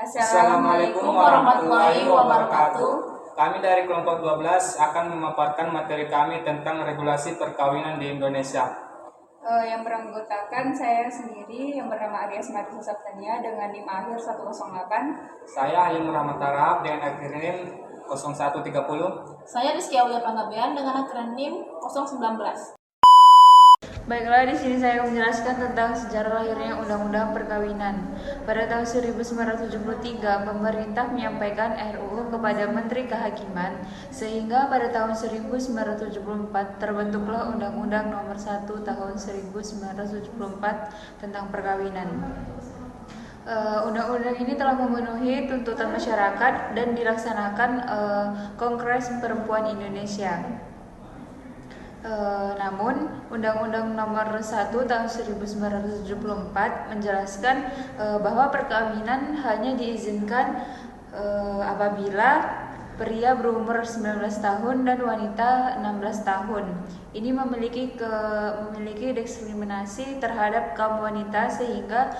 Assalamualaikum warahmatullahi wabarakatuh. Kami dari kelompok 12 akan memaparkan materi kami tentang regulasi perkawinan di Indonesia. Yang beranggotakan saya sendiri yang bernama Arya Smartisa Saptania dengan NIM akhir 108. Saya Halim Rahmat Tarab dengan akhir NIM 0130. Saya Rizky Aulia Panggabean dengan akhir NIM 019. Baiklah, di sini saya akan menjelaskan tentang sejarah lahirnya Undang-Undang Perkawinan. Pada tahun 1973, pemerintah menyampaikan RUU kepada Menteri Kehakiman, sehingga pada tahun 1974 terbentuklah Undang-Undang Nomor 1 Tahun 1974 tentang perkawinan. Undang-undang ini telah memenuhi tuntutan masyarakat dan dilaksanakan Kongres Perempuan Indonesia. Namun, Undang-Undang Nomor 1 Tahun 1974 menjelaskan bahwa perkawinan hanya diizinkan apabila pria berumur 19 tahun dan wanita 16 tahun. Ini memiliki diskriminasi terhadap kaum wanita sehingga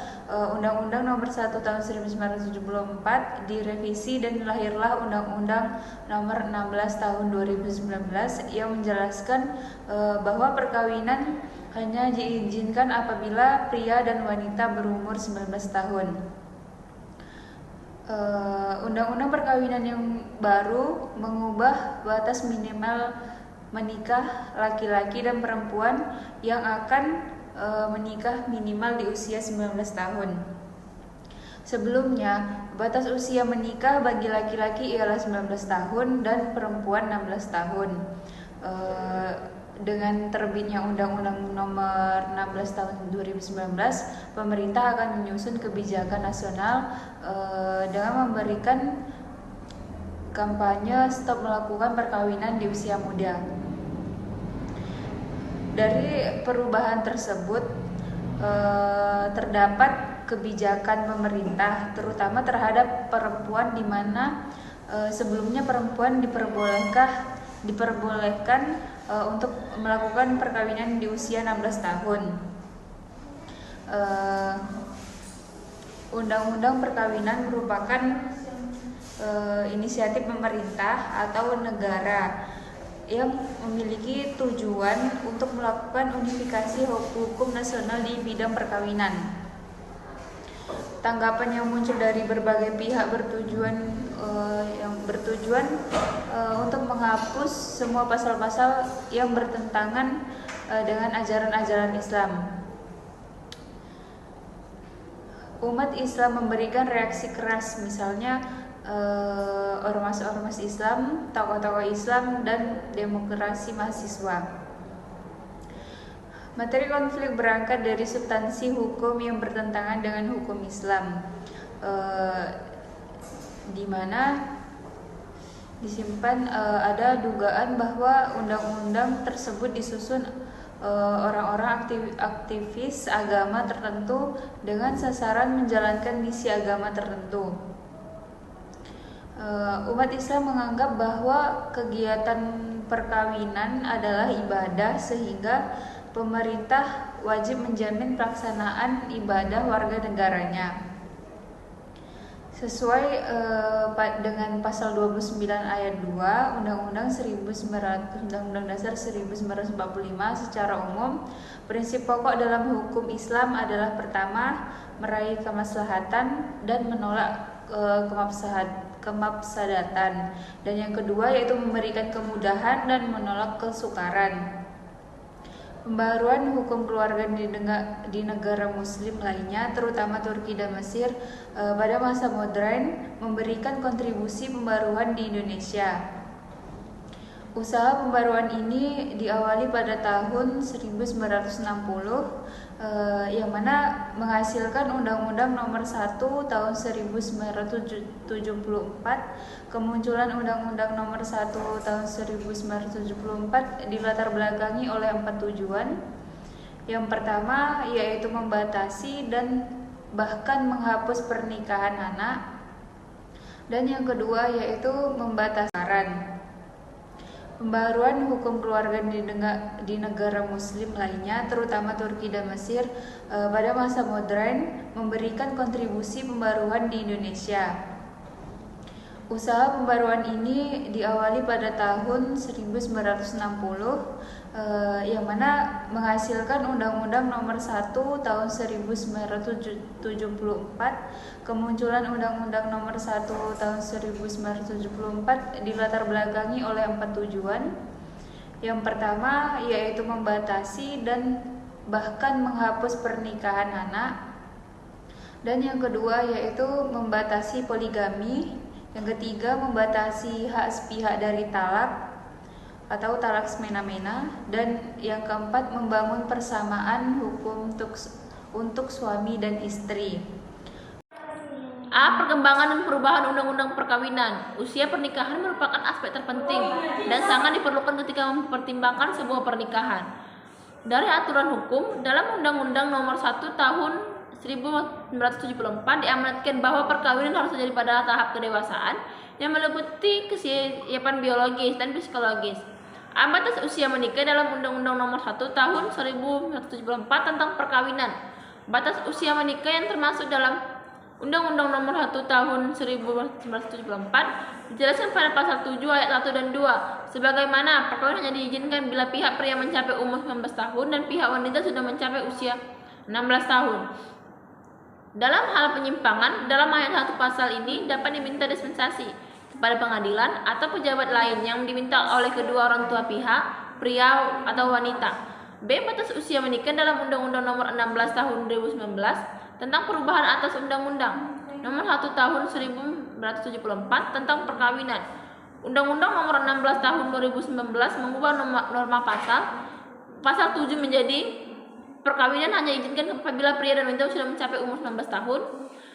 Undang-Undang Nomor 1 Tahun 1974 direvisi dan lahirlah Undang-Undang Nomor 16 Tahun 2019 yang menjelaskan bahwa perkawinan hanya diizinkan apabila pria dan wanita berumur 19 tahun. Undang-undang perkawinan yang baru mengubah batas minimal menikah laki-laki dan perempuan yang akan menikah minimal di usia 19 tahun. Sebelumnya, batas usia menikah bagi laki-laki ialah 19 tahun dan perempuan 16 tahun. Dengan terbitnya Undang-Undang Nomor 16 Tahun 2019, pemerintah akan menyusun kebijakan nasional dengan memberikan kampanye stop melakukan perkawinan di usia muda. Dari perubahan tersebut terdapat kebijakan pemerintah terutama terhadap perempuan di mana sebelumnya perempuan diperbolehkan untuk melakukan perkawinan di usia 16 tahun. Undang-undang perkawinan merupakan inisiatif pemerintah atau negara yang memiliki tujuan untuk melakukan unifikasi hukum nasional di bidang perkawinan. Tanggapan yang muncul dari berbagai pihak bertujuan untuk menghapus semua pasal-pasal yang bertentangan dengan ajaran-ajaran Islam. Umat Islam memberikan reaksi keras, misalnya ormas-ormas Islam, tokoh-tokoh Islam, dan demokrasi mahasiswa. Materi konflik berangkat dari substansi hukum yang bertentangan dengan hukum Islam, di mana disimpan ada dugaan bahwa undang-undang tersebut disusun orang-orang aktivis agama tertentu dengan sasaran menjalankan misi agama tertentu. Umat Islam menganggap bahwa kegiatan perkawinan adalah ibadah sehingga pemerintah wajib menjamin pelaksanaan ibadah warga negaranya. Sesuai dengan pasal 29 ayat 2 Undang-Undang Dasar 1945 secara umum, prinsip pokok dalam hukum Islam adalah pertama, meraih kemaslahatan dan menolak kemafsadatan, dan yang kedua yaitu memberikan kemudahan dan menolak kesukaran. Pembaruan hukum keluarga di negara muslim lainnya, terutama Turki dan Mesir, pada masa modern memberikan kontribusi pembaruan di Indonesia. Usaha pembaruan ini diawali pada tahun 1960, yang mana menghasilkan Undang-Undang Nomor 1 Tahun 1974, kemunculan Undang-Undang Nomor 1 Tahun 1974 dilatar belakangi oleh 4 tujuan. Yang pertama yaitu membatasi dan bahkan menghapus pernikahan anak, dan yang kedua yaitu membatasi pacaran. Pembaruan hukum keluarga di negara muslim lainnya, terutama Turki dan Mesir, pada masa modern memberikan kontribusi pembaruan di Indonesia. Usaha pembaruan ini diawali pada tahun 1960, yang mana menghasilkan Undang-Undang Nomor 1 Tahun 1974, kemunculan Undang-Undang Nomor 1 Tahun 1974 dilatar belakangi oleh 4 tujuan. Yang pertama yaitu membatasi dan bahkan menghapus pernikahan anak. Dan yang kedua yaitu membatasi poligami. Yang ketiga membatasi hak sepihak dari talak atau talak semena-mena, dan yang keempat membangun persamaan hukum untuk suami dan istri. A. Perkembangan dan perubahan undang-undang perkawinan. Usia pernikahan merupakan aspek terpenting dan sangat diperlukan ketika mempertimbangkan sebuah pernikahan. Dari aturan hukum, dalam Undang-Undang Nomor 1 Tahun 1974 diamanatkan bahwa perkawinan harus terjadi pada tahap kedewasaan yang meliputi kesiapan biologis dan psikologis. Batas usia menikah dalam Undang-Undang Nomor 1 Tahun 1974 tentang perkawinan. Batas usia menikah yang termasuk dalam Undang-Undang Nomor 1 Tahun 1974 dijelaskan pada pasal 7 ayat 1 dan 2. Sebagaimana perkawinan hanya diizinkan bila pihak pria mencapai umur 19 tahun dan pihak wanita sudah mencapai usia 16 tahun. Dalam hal penyimpangan, dalam ayat 1 pasal ini dapat diminta dispensasi kepada pengadilan atau pejabat lain yang diminta oleh kedua orang tua pihak, pria atau wanita. B. Batas usia menikah dalam Undang-Undang Nomor 16 Tahun 2019 tentang perubahan atas Undang-Undang Nomor 1 Tahun 1974 tentang perkawinan. Undang-Undang Nomor 16 Tahun 2019 mengubah norma pasal 7 menjadi perkawinan hanya diizinkan apabila pria dan wanita sudah mencapai umur 19 tahun.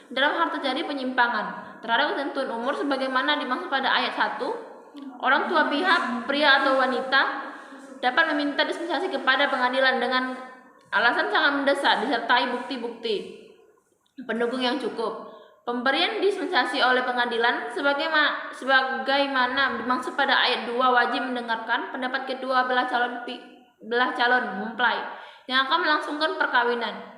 Dalam hal terjadi penyimpangan terhadap ketentuan umur sebagaimana dimaksud pada ayat 1, orang tua pihak pria atau wanita dapat meminta dispensasi kepada pengadilan dengan alasan sangat mendesak disertai bukti-bukti pendukung yang cukup. Pemberian dispensasi oleh pengadilan sebagaimana dimaksud pada ayat 2 wajib mendengarkan pendapat kedua belah calon mempelai yang akan melangsungkan perkawinan.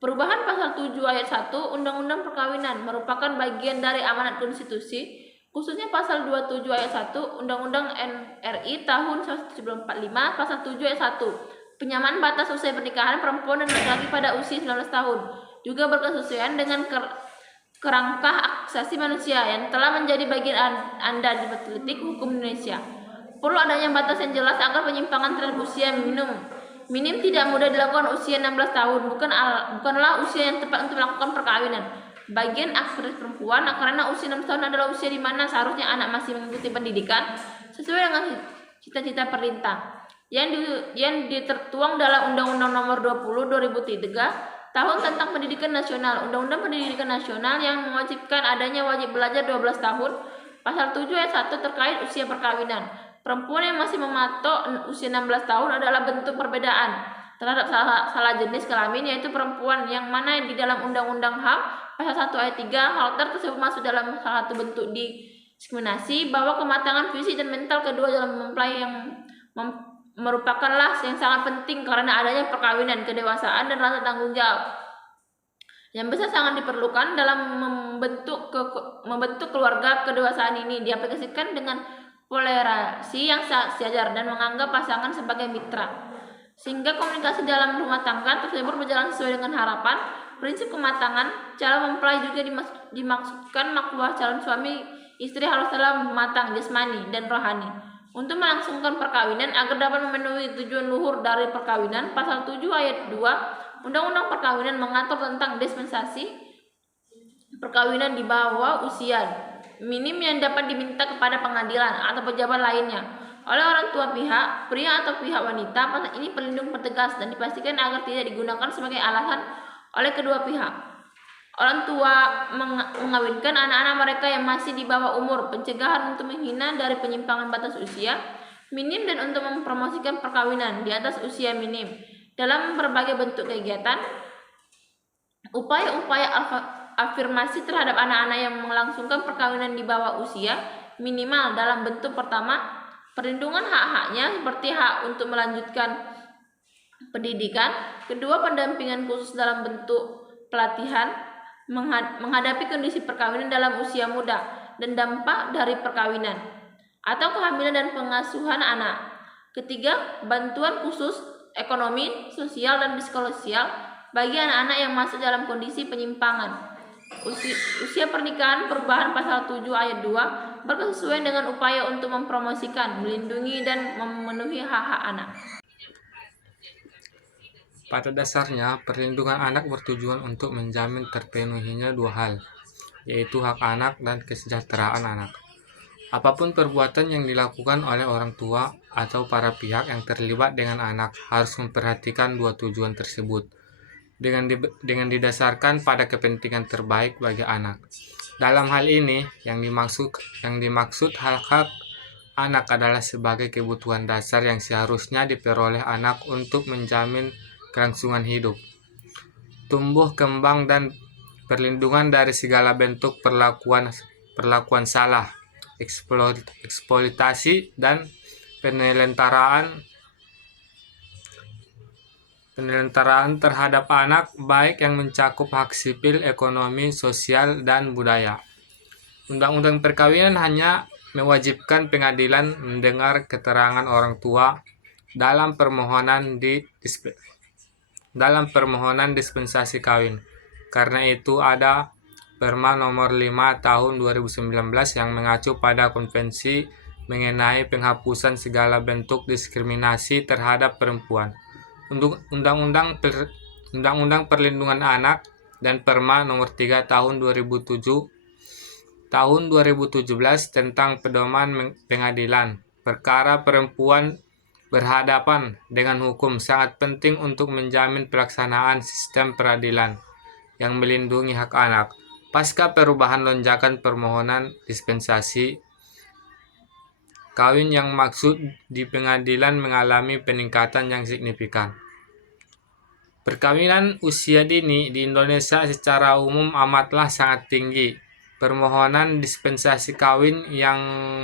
Perubahan pasal 7 ayat 1 Undang-Undang Perkawinan merupakan bagian dari amanat konstitusi, khususnya pasal 27 ayat 1 Undang-Undang NRI tahun 1945 pasal 7 ayat 1. Penyamaan batas usia pernikahan perempuan dan laki-laki pada usia 19 tahun juga berkesesuaian dengan kerangka asasi manusia yang telah menjadi bagian di politik hukum Indonesia. Perlu adanya batas yang jelas agar penyimpangan terhadap usia minim tidak mudah dilakukan. Usia 16 tahun bukanlah usia yang tepat untuk melakukan perkawinan. Bagian aktivis perempuan karena usia 6 tahun adalah usia di mana seharusnya anak masih mengikuti pendidikan sesuai dengan cita-cita perintah yang tertuang dalam Undang-Undang Nomor 20 2003 tahun tentang pendidikan nasional. Undang-Undang Pendidikan Nasional yang mewajibkan adanya wajib belajar 12 tahun. Pasal 7 ayat 1 terkait usia perkawinan. Perempuan yang masih mematok usia 16 tahun adalah bentuk perbedaan terhadap salah jenis kelamin, yaitu perempuan, yang mana di dalam Undang-Undang HAM pasal 1 ayat 3 hal tersebut masuk dalam salah satu bentuk diskriminasi bahwa kematangan fisik dan mental kedua dalam mempelai yang merupakanlah yang sangat penting karena adanya perkawinan, kedewasaan dan rasa tanggung jawab yang besar sangat diperlukan dalam membentuk keluarga. Kedewasaan ini diaplikasikan dengan toleransi yang sejajar dan menganggap pasangan sebagai mitra, sehingga komunikasi dalam rumah tangga tersebut berjalan sesuai dengan harapan. Prinsip kematangan calon mempelai juga dimaksudkan bahwa calon suami istri harus telah matang jasmani dan rohani untuk melangsungkan perkawinan agar dapat memenuhi tujuan luhur dari perkawinan. Pasal 7 ayat 2 Undang-Undang Perkawinan mengatur tentang dispensasi perkawinan di bawah usia minim yang dapat diminta kepada pengadilan atau pejabat lainnya oleh orang tua pihak pria atau pihak wanita. Pasal ini pelindung pertegas dan dipastikan agar tidak digunakan sebagai alasan oleh kedua pihak. Orang tua mengawinkan anak-anak mereka yang masih di bawah umur, pencegahan untuk menghina dari penyimpangan batas usia minim dan untuk mempromosikan perkawinan di atas usia minim dalam berbagai bentuk kegiatan. Upaya-upaya afirmasi terhadap anak-anak yang melangsungkan perkawinan di bawah usia minimal dalam bentuk pertama, perlindungan hak-haknya seperti hak untuk melanjutkan pendidikan. Kedua, pendampingan khusus dalam bentuk pelatihan menghadapi kondisi perkawinan dalam usia muda dan dampak dari perkawinan atau kehamilan dan pengasuhan anak. Ketiga, bantuan khusus ekonomi, sosial, dan psikososial bagi anak-anak yang masuk dalam kondisi penyimpangan. Usia pernikahan perubahan pasal 7 ayat 2 berkesesuaian dengan upaya untuk mempromosikan, melindungi, dan memenuhi hak-hak anak. Pada dasarnya, perlindungan anak bertujuan untuk menjamin terpenuhinya dua hal, yaitu hak anak dan kesejahteraan anak. Apapun perbuatan yang dilakukan oleh orang tua atau para pihak yang terlibat dengan anak harus memperhatikan dua tujuan tersebut dengan didasarkan pada kepentingan terbaik bagi anak. Dalam hal ini, yang dimaksud hak-hak anak adalah sebagai kebutuhan dasar yang seharusnya diperoleh anak untuk menjamin kelangsungan hidup, tumbuh kembang, dan perlindungan dari segala bentuk perlakuan salah, eksploitasi, dan penelantaraan terhadap anak, baik yang mencakup hak sipil, ekonomi, sosial, dan budaya. Undang-undang perkawinan hanya mewajibkan pengadilan mendengar keterangan orang tua dalam permohonan dispensasi kawin. Karena itu ada Perma nomor 5 tahun 2019 yang mengacu pada konvensi mengenai penghapusan segala bentuk diskriminasi terhadap perempuan. Undang-Undang Perlindungan Anak dan Perma nomor 3 tahun 2017 tentang pedoman pengadilan perkara perempuan berhadapan dengan hukum sangat penting untuk menjamin pelaksanaan sistem peradilan yang melindungi hak anak. Pasca perubahan lonjakan permohonan dispensasi kawin yang maksud di pengadilan mengalami peningkatan yang signifikan. Perkawinan usia dini di Indonesia secara umum amatlah sangat tinggi. Permohonan dispensasi kawin yang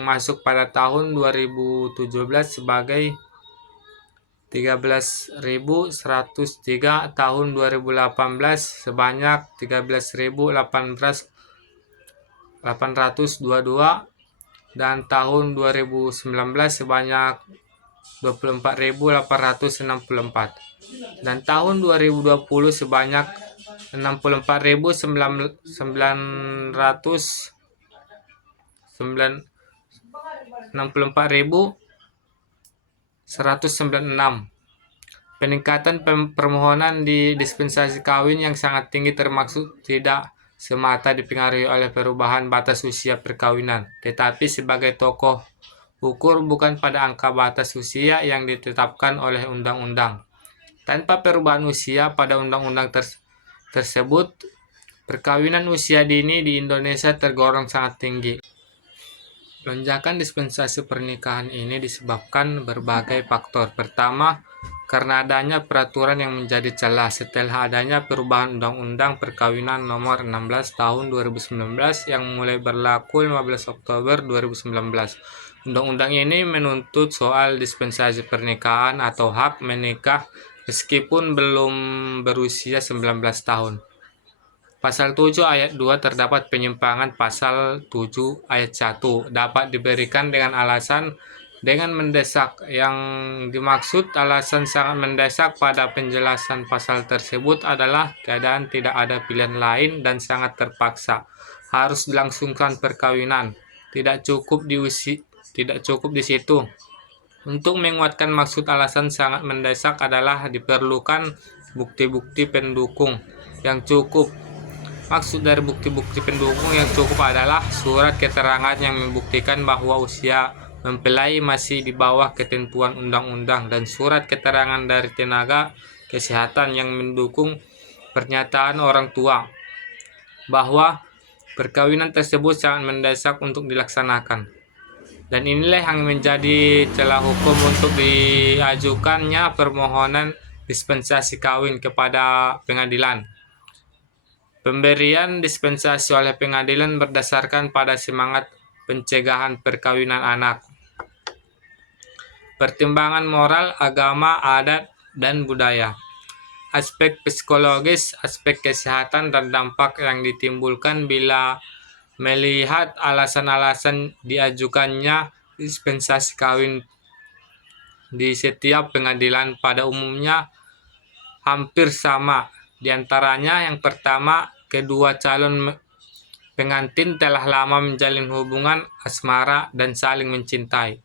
masuk pada tahun 2017 sebagai 13.103, tahun 2018 sebanyak 13.822, dan tahun 2019 sebanyak 24.864, dan tahun 2020 sebanyak 64.196. Peningkatan permohonan di dispensasi kawin yang sangat tinggi termaksud tidak semata dipengaruhi oleh perubahan batas usia perkawinan, tetapi sebagai tolok ukur bukan pada angka batas usia yang ditetapkan oleh undang-undang. Tanpa perubahan usia pada undang-undang tersebut, perkawinan usia dini di Indonesia tergolong sangat tinggi. Lonjakan dispensasi pernikahan ini disebabkan berbagai faktor. Pertama, karena adanya peraturan yang menjadi celah setelah adanya perubahan Undang-Undang Perkawinan Nomor 16 Tahun 2019 yang mulai berlaku 15 Oktober 2019. Undang-undang ini menuntut soal dispensasi pernikahan atau hak menikah meskipun belum berusia 19 tahun. Pasal 7 ayat 2 terdapat penyimpangan pasal 7 ayat 1 dapat diberikan dengan alasan dengan mendesak. Yang dimaksud alasan sangat mendesak pada penjelasan pasal tersebut adalah keadaan tidak ada pilihan lain dan sangat terpaksa harus dilangsungkan perkawinan. Tidak cukup di situ. Untuk menguatkan maksud alasan sangat mendesak adalah diperlukan bukti-bukti pendukung yang cukup. Maksud dari bukti-bukti pendukung yang cukup adalah surat keterangan yang membuktikan bahwa usia mempelai masih di bawah ketentuan undang-undang dan surat keterangan dari tenaga kesehatan yang mendukung pernyataan orang tua bahwa perkawinan tersebut sangat mendesak untuk dilaksanakan. Dan inilah yang menjadi celah hukum untuk diajukannya permohonan dispensasi kawin kepada pengadilan. Pemberian dispensasi oleh pengadilan berdasarkan pada semangat pencegahan perkawinan anak. pertimbangan moral, agama, adat, dan budaya. Aspek psikologis, aspek kesehatan, dan dampak yang ditimbulkan bila melihat alasan-alasan diajukannya dispensasi kawin di setiap pengadilan pada umumnya hampir sama. Di antaranya yang pertama, kedua calon pengantin telah lama menjalin hubungan asmara dan saling mencintai.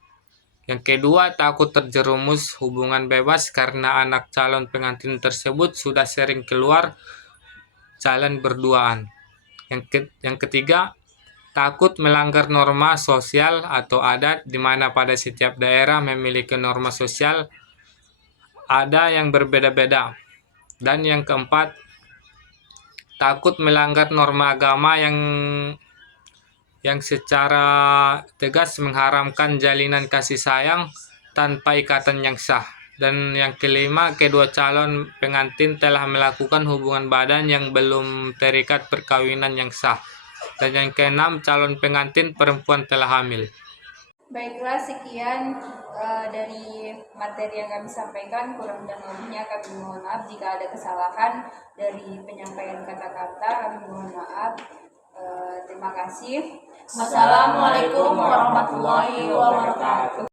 Yang kedua, takut terjerumus hubungan bebas karena anak calon pengantin tersebut sudah sering keluar jalan berduaan. Yang ketiga, takut melanggar norma sosial atau adat di mana pada setiap daerah memiliki norma sosial ada yang berbeda-beda. Dan yang keempat, takut melanggar norma agama yang secara tegas mengharamkan jalinan kasih sayang tanpa ikatan yang sah. Dan yang kelima, kedua calon pengantin telah melakukan hubungan badan yang belum terikat perkawinan yang sah. Dan yang keenam, calon pengantin perempuan telah hamil. Baiklah, sekian dari materi yang kami sampaikan. Kurang dan lebihnya kami mohon maaf jika ada kesalahan dari penyampaian kata-kata. Kami mohon maaf. Terima kasih. Wassalamualaikum warahmatullahi wabarakatuh.